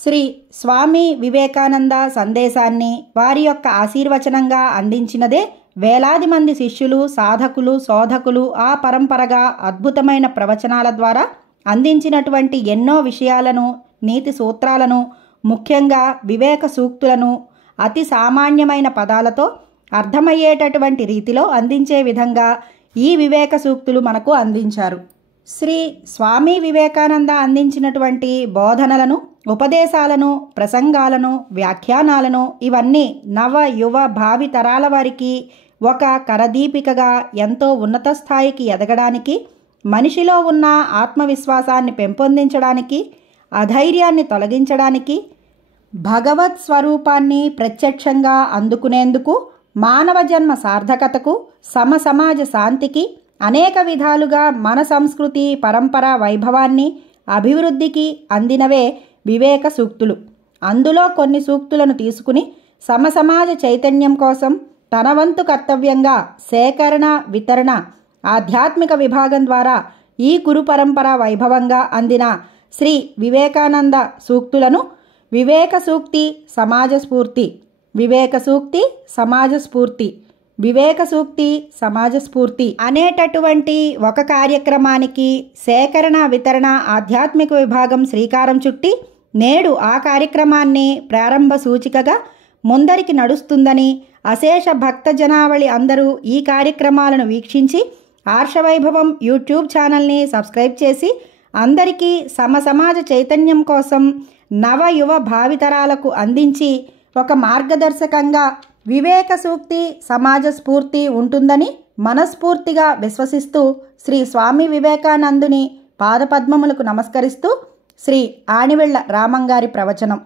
శ్రీ స్వామి వివేకానంద సందేశాన్ని వారి యొక్క ఆశీర్వచనంగా అందించినదే వేలాది మంది శిష్యులు, సాధకులు, శోధకులు ఆ పరంపరగా అద్భుతమైన ప్రవచనాల ద్వారా అందించినటువంటి ఎన్నో విషయాలను, నీతి సూత్రాలను, ముఖ్యంగా వివేక సూక్తులను అతి సామాన్యమైన పదాలతో అర్థమయ్యేటటువంటి రీతిలో అందించే విధంగా ఈ వివేక సూక్తులు మనకు అందించారు. శ్రీ స్వామి వివేకానంద అందించినటువంటి బోధనలను, ఉపదేశాలను, ప్రసంగాలను, వ్యాఖ్యానాలను ఇవన్నీ నవ యువ భావి తరాల వారికి ఒక కరదీపికగా ఎంతో ఉన్నత స్థాయికి ఎదగడానికి, మనిషిలో ఉన్న ఆత్మవిశ్వాసాన్ని పెంపొందించడానికి, అధైర్యాన్ని తొలగించడానికి, భగవత్ స్వరూపాన్ని ప్రత్యక్షంగా అందుకునేందుకు, మానవ జన్మ సార్థకతకు, సమసమాజ శాంతికి, అనేక విధాలుగా మన సంస్కృతి పరంపర వైభవాన్ని అభివృద్ధికి అందినవే వివేక సూక్తులు. అందులో కొన్ని సూక్తులను తీసుకుని సమసమాజ చైతన్యం కోసం తన వంతు కర్తవ్యంగా సేకరణ, వితరణ, ఆధ్యాత్మిక విభాగం ద్వారా ఈ కురు పరంపర వైభవంగా అందిన శ్రీ వివేకానంద సూక్తులను వివేక సూక్తి సమాజ స్ఫూర్తి, వివేక సూక్తి సమాజ స్ఫూర్తి, వివేక సూక్తి సమాజ స్ఫూర్తి అనేటటువంటి ఒక కార్యక్రమానికి సేకరణ, వితరణ, ఆధ్యాత్మిక విభాగం శ్రీకారం చుట్టి నేడు ఆ కార్యక్రమాన్ని ప్రారంభ సూచికగా ముందరికి నడుస్తుందని, అశేష భక్త జనావళి అందరూ ఈ కార్యక్రమాలను వీక్షించి ఆర్షవైభవం యూట్యూబ్ ఛానల్ని సబ్స్క్రైబ్ చేసి అందరికీ సమసమాజ చైతన్యం కోసం నవ యువ భావితరాలకు అందించి ఒక మార్గదర్శకంగా వివేక సూక్తి సమాజ స్ఫూర్తి ఉంటుందని మనస్ఫూర్తిగా విశ్వసిస్తూ శ్రీ స్వామి వివేకానందుని పాదపద్మములకు నమస్కరిస్తూ శ్రీ ఆణివెళ్ల రామంగారి ప్రవచనం.